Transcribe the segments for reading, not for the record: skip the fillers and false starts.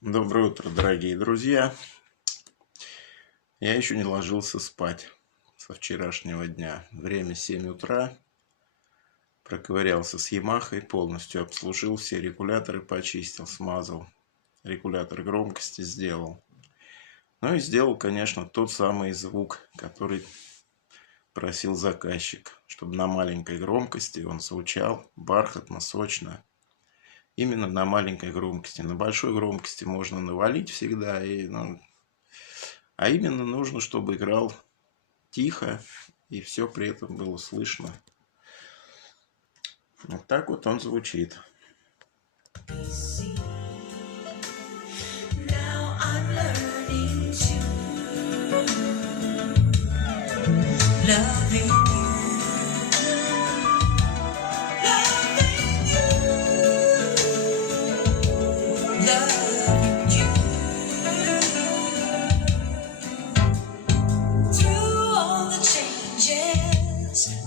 Доброе утро, дорогие друзья. Я еще не ложился спать со вчерашнего дня. Время 7 утра. Проковырялся с Ямахой, полностью обслужил все регуляторы, почистил, смазал. Регулятор громкости сделал. Ну и сделал, конечно, тот самый звук, который просил заказчик, чтобы на маленькой громкости он звучал бархатно, сочно. Именно на маленькой громкости. На большой громкости можно навалить всегда. А именно нужно, чтобы играл тихо и все при этом было слышно. Вот так вот он звучит.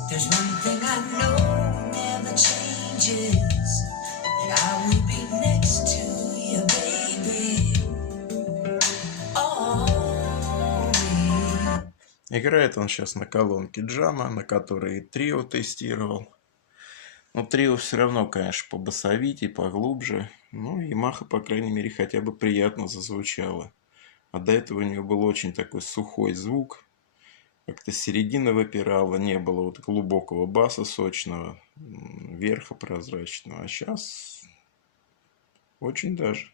There's one thing I know never changes, and I will be next to you, baby. Always. Играет он сейчас на колонке Джама, на которой трио тестировал. Но трио все равно, конечно, побасовитее, поглубже. Ну, Ямаха, по крайней мере, хотя бы приятно зазвучала. А до этого у нее был очень такой сухой звук. Как-то середина выпирала, не было вот глубокого баса сочного, верха прозрачного. А сейчас очень даже.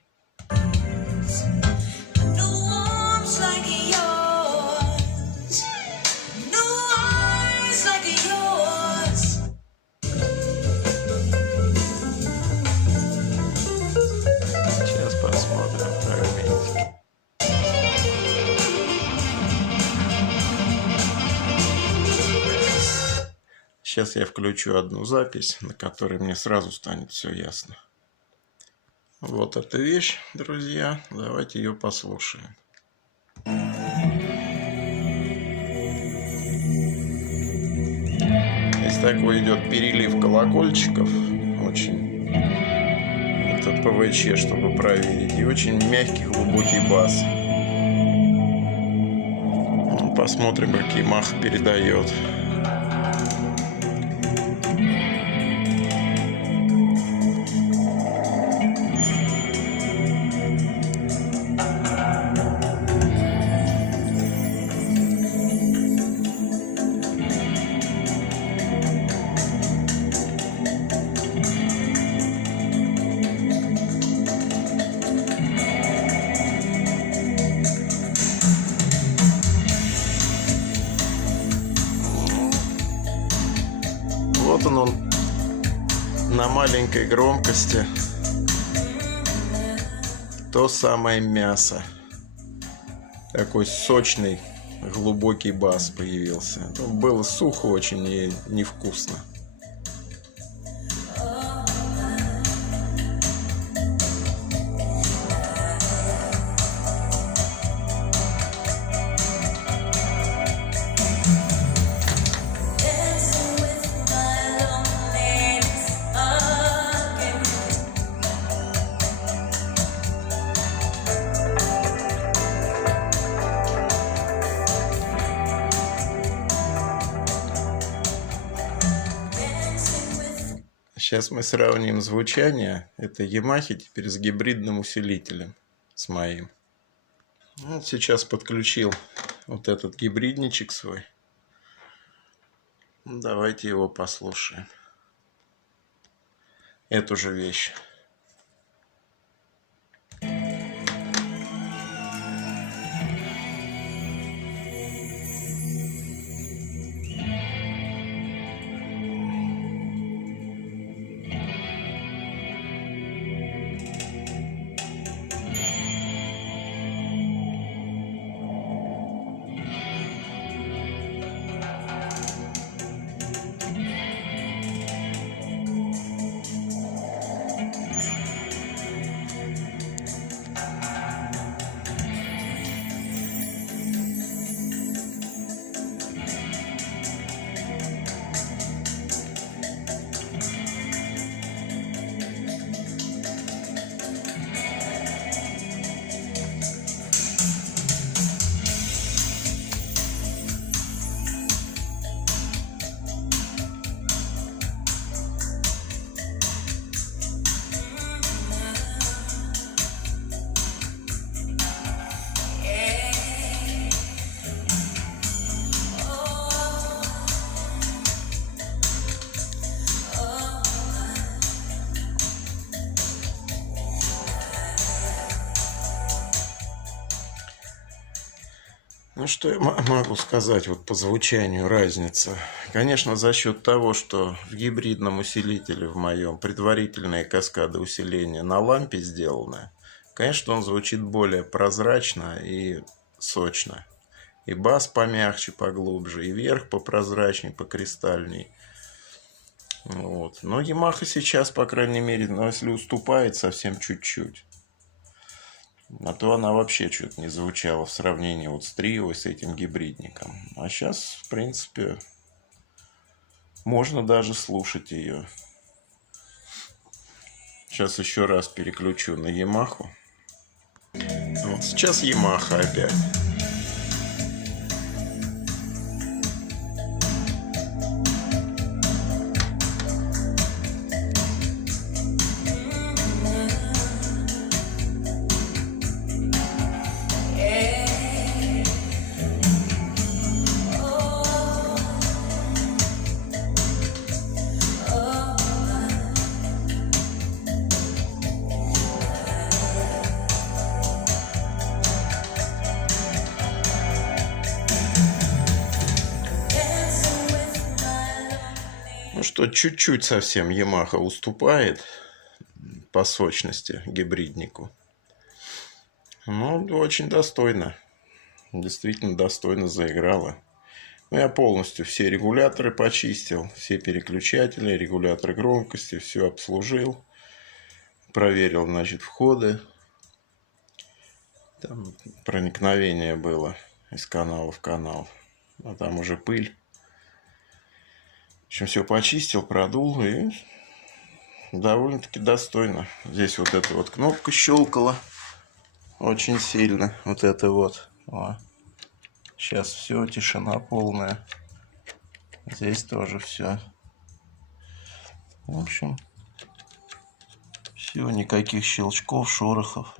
Сейчас посмотрим фрагментики. Сейчас я включу одну запись, на которой мне сразу станет все ясно. Вот эта вещь, друзья. Давайте ее послушаем. Здесь такой идет перелив колокольчиков. Очень. Это ПВЧ, чтобы проверить. И очень мягкий, глубокий бас. Ну, посмотрим, как Ямаха передает. Вот он на маленькой громкости. То самое мясо. Такой сочный, глубокий бас появился. Было сухо очень и невкусно. Сейчас мы сравним звучание этой Ямахи теперь с гибридным усилителем, с моим. Вот сейчас подключил вот этот гибридничек свой. Давайте его послушаем. Эту же вещь. Ну, что я могу сказать вот по звучанию разница? Конечно, за счет того, что в гибридном усилителе в моем предварительные каскады усиления на лампе сделаны, конечно, он звучит более прозрачно и сочно. И бас помягче, поглубже, и верх попрозрачней, покристальней. Вот. Но Yamaha сейчас, по крайней мере, ну, если уступает совсем чуть-чуть. А то она вообще что-то не звучала в сравнении вот с Трио и с этим гибридником. А сейчас, в принципе, можно даже слушать ее. Сейчас еще раз переключу на Ямаху. Вот сейчас Ямаха опять. Ну что, чуть-чуть совсем Yamaha уступает по сочности гибриднику. Ну, очень достойно. Действительно достойно заиграла. Ну, я полностью все регуляторы почистил, все переключатели, регуляторы громкости, все обслужил. Проверил, значит, входы. Там проникновение было из канала в канал. А там уже пыль. В общем, все почистил, продул и довольно-таки достойно. Здесь вот эта вот кнопка щелкала очень сильно. Вот это вот. О. Сейчас все, тишина полная. Здесь тоже все. В общем, все, никаких щелчков, шорохов.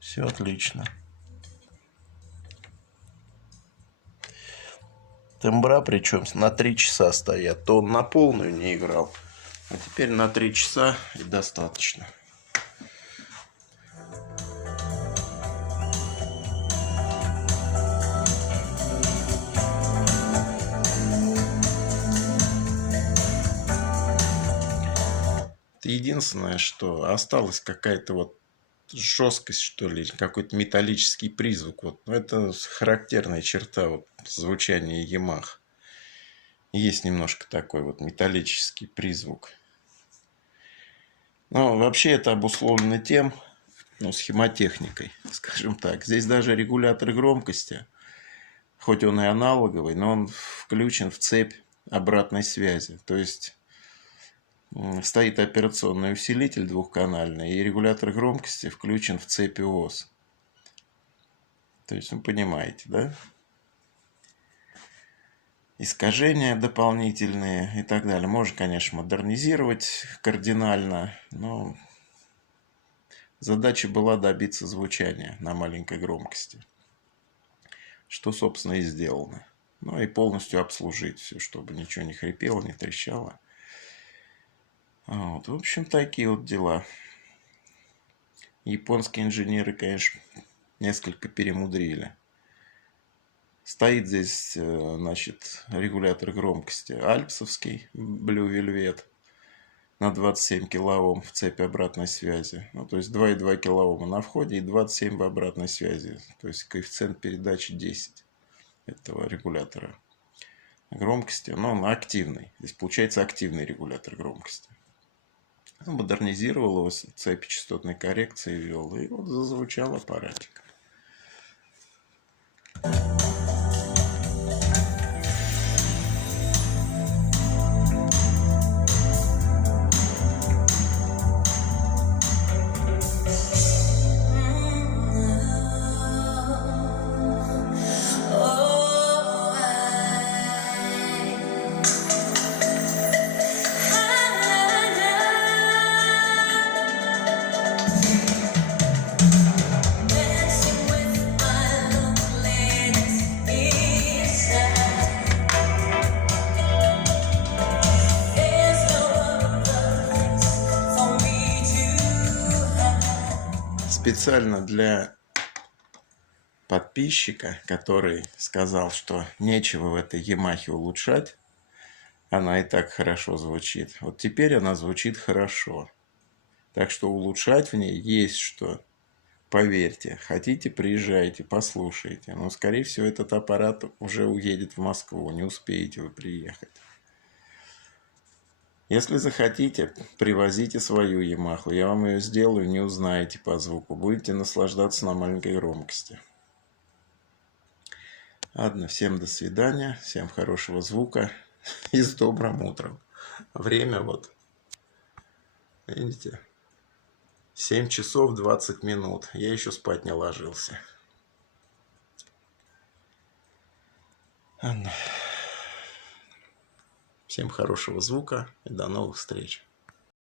Все отлично. Тембра причем на 3 часа стоят. То он на полную не играл. А теперь на 3 часа и достаточно. Единственное, что осталась какая-то вот жесткость, что ли, какой-то металлический призвук. Вот. Это характерная черта вот, звучания Yamaha. Есть немножко такой вот металлический призвук. Но вообще это обусловлено тем, ну, схемотехникой, скажем так. Здесь даже регулятор громкости, хоть он и аналоговый, но он включен в цепь обратной связи. То есть стоит операционный усилитель двухканальный, и регулятор громкости включен в цепь ОС. То есть, вы понимаете, да? Искажения дополнительные и так далее. Можно, конечно, модернизировать кардинально, но задача была добиться звучания на маленькой громкости. Что, собственно, и сделано. Ну и полностью обслужить все, чтобы ничего не хрипело, не трещало. Вот, в общем, такие вот дела. Японские инженеры, конечно, несколько перемудрили. Стоит здесь, значит, регулятор громкости альпсовский, Blue Velvet, на 27 килоом в цепи обратной связи. Ну, то есть 2,2 килоома на входе и 27 в обратной связи. То есть коэффициент передачи 10 этого регулятора громкости. Но он активный. Здесь получается активный регулятор громкости. Модернизировал его, цепи частотной коррекции ввел, и вот зазвучал аппаратик. Специально для подписчика, который сказал, что нечего в этой Ямахе улучшать. Она и так хорошо звучит. Вот теперь она звучит хорошо. Так что улучшать в ней есть что. Поверьте, хотите, приезжайте, послушайте. Но, скорее всего, этот аппарат уже уедет в Москву. Не успеете вы приехать. Если захотите, привозите свою Ямаху. Я вам ее сделаю, не узнаете по звуку. Будете наслаждаться на маленькой громкости. Ладно, всем до свидания. Всем хорошего звука. И с добрым утром. Время вот. Видите? 7 часов 20 минут. Я еще спать не ложился. Ладно. Всем хорошего звука и до новых встреч.